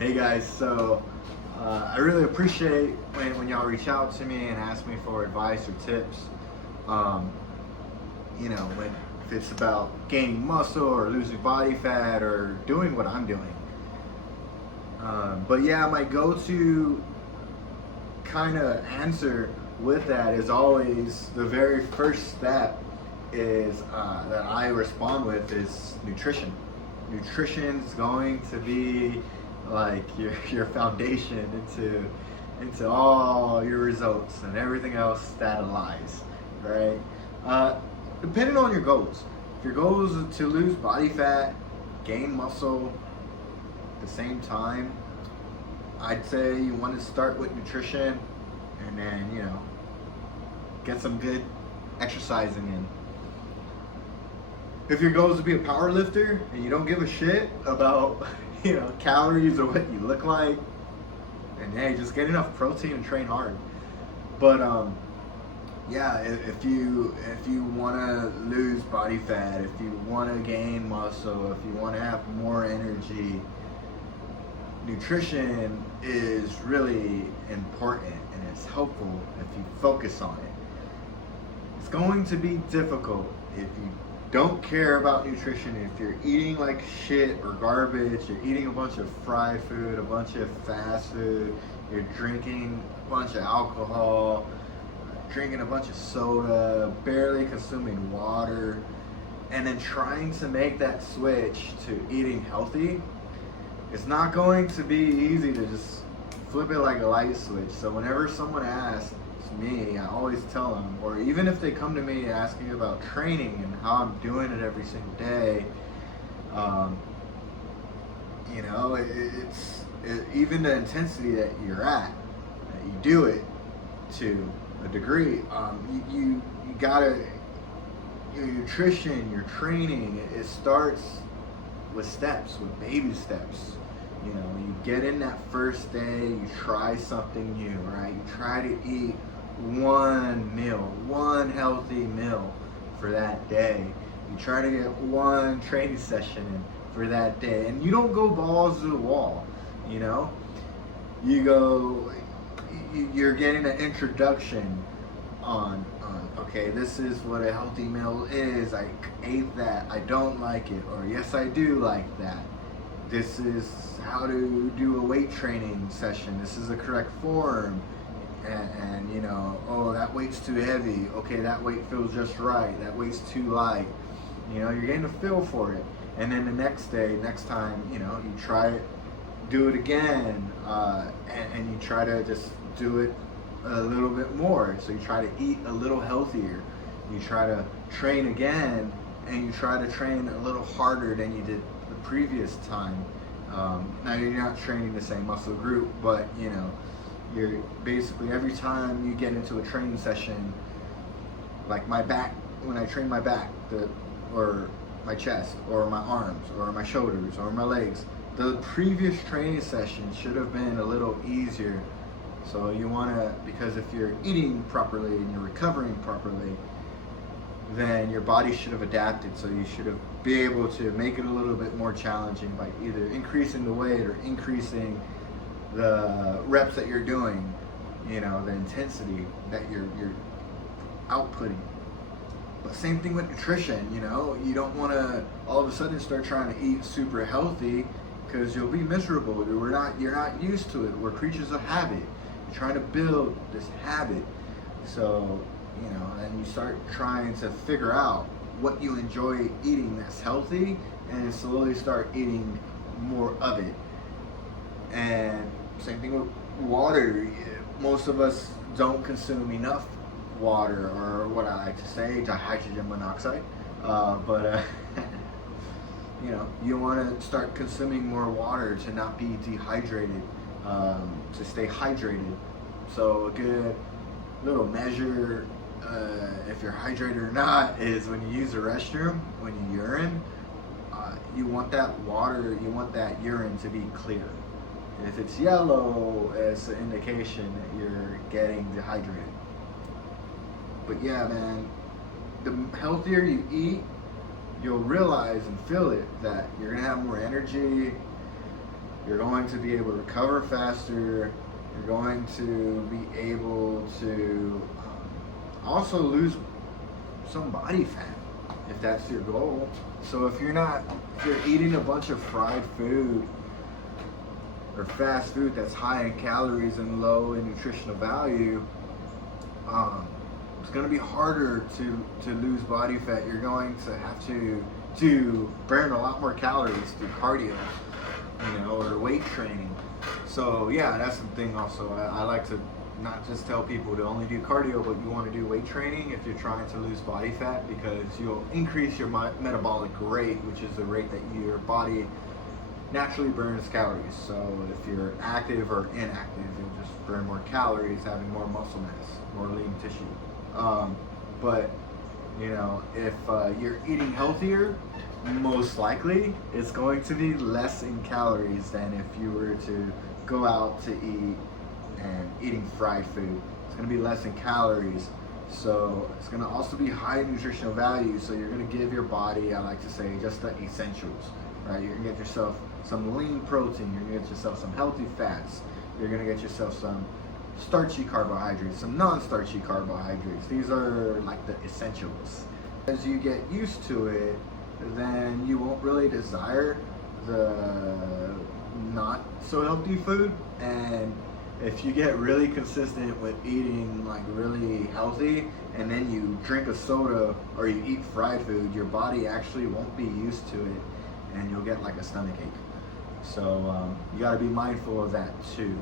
Hey guys, I really appreciate when y'all reach out to me and ask me for advice or tips. Um, when if it's about gaining muscle or losing body fat or doing what I'm doing. But yeah, my go-to kind of answer with that is always the very first step is that I respond with is nutrition. Nutrition is going to be like your foundation into all your results and everything else that lies, right? Depending on your goals. If your goal is to lose body fat, gain muscle at the same time, I'd say you want to start with nutrition and then, get some good exercising in. If your goal is to be a power lifter and you don't give a shit about, calories or what you look like, and hey, just get enough protein and train hard. But yeah, if you want to lose body fat, if you want to gain muscle, if you want to have more energy, nutrition is really important and it's helpful if you focus on it. It's going to be difficult if you don't care about nutrition, if you're eating like shit or garbage, you're eating a bunch of fried food, a bunch of fast food, you're drinking a bunch of alcohol, drinking a bunch of soda, barely consuming water, and then trying to make that switch to eating healthy. It's not going to be easy to just flip it like a light switch. So whenever someone asks me, I always tell them, or even if they come to me asking about training and how I'm doing it every single day, even the intensity that you're at, that you do it to a degree, you gotta, your nutrition, your training, it starts with steps, with baby steps. You get in that first day, you try something new, right? You try to eat one healthy meal for that day. You try to get one training session in for that day, and you don't go balls to the wall. You're getting an introduction on okay, this is what a healthy meal is. I ate that, I don't like it, or yes, I do like that. This is how to do a weight training session. This is the correct form. And oh, that weight's too heavy. Okay, that weight feels just right. That weight's too light. You're getting a feel for it. And then the next time, you try it, do it again, and you try to just do it a little bit more. So you try to eat a little healthier. You try to train again, and you try to train a little harder than you did the previous time. Now you're not training the same muscle group, but you're basically, every time you get into a training session, like my back, when I train my back, or my chest, or my arms, or my shoulders, or my legs, the previous training session should have been a little easier. So you want to, because if you're eating properly and you're recovering properly, then your body should have adapted. So you should have be able to make it a little bit more challenging by either increasing the weight or increasing the reps that you're doing, the intensity that you're outputting. But same thing with nutrition. You don't want to all of a sudden start trying to eat super healthy, because you'll be miserable. You're not used to it. We're creatures of habit. You're trying to build this habit. So, then you start trying to figure out what you enjoy eating that's healthy, and slowly start eating more of it. And same thing with water. Most of us don't consume enough water, or what I like to say, dihydrogen monoxide. But you want to start consuming more water to not be dehydrated, to stay hydrated. So a good little measure, if you're hydrated or not, is when you use the restroom, when you urine, you want that water, you want that urine to be clear. If it's yellow, it's an indication that you're getting dehydrated. But yeah, man, the healthier you eat, you'll realize and feel it that you're gonna have more energy, You're going to be able to recover faster. You're going to be able to also lose some body fat if that's your goal. So if you're eating a bunch of fried food or fast food that's high in calories and low in nutritional value, it's going to be harder to lose body fat. You're going to have to burn a lot more calories through cardio, or weight training. So yeah, that's the thing also. I like to not just tell people to only do cardio, but you want to do weight training if you're trying to lose body fat, because you'll increase your metabolic rate, which is the rate that your body naturally burns calories. So if you're active or inactive, you'll just burn more calories, having more muscle mass, more lean tissue. But if you're eating healthier, most likely it's going to be less in calories than if you were to go out to eat and eating fried food. It's going to be less in calories, so it's going to also be high in nutritional value. So you're going to give your body, I like to say, just the essentials, right? You're going to get yourself some lean protein, you're going to get yourself some healthy fats, you're going to get yourself some starchy carbohydrates, some non-starchy carbohydrates. These are like the essentials. As you get used to it, then you won't really desire the not so healthy food. And if you get really consistent with eating like really healthy, and then you drink a soda or you eat fried food, your body actually won't be used to it, and you'll get like a stomach ache. So you got to be mindful of that too.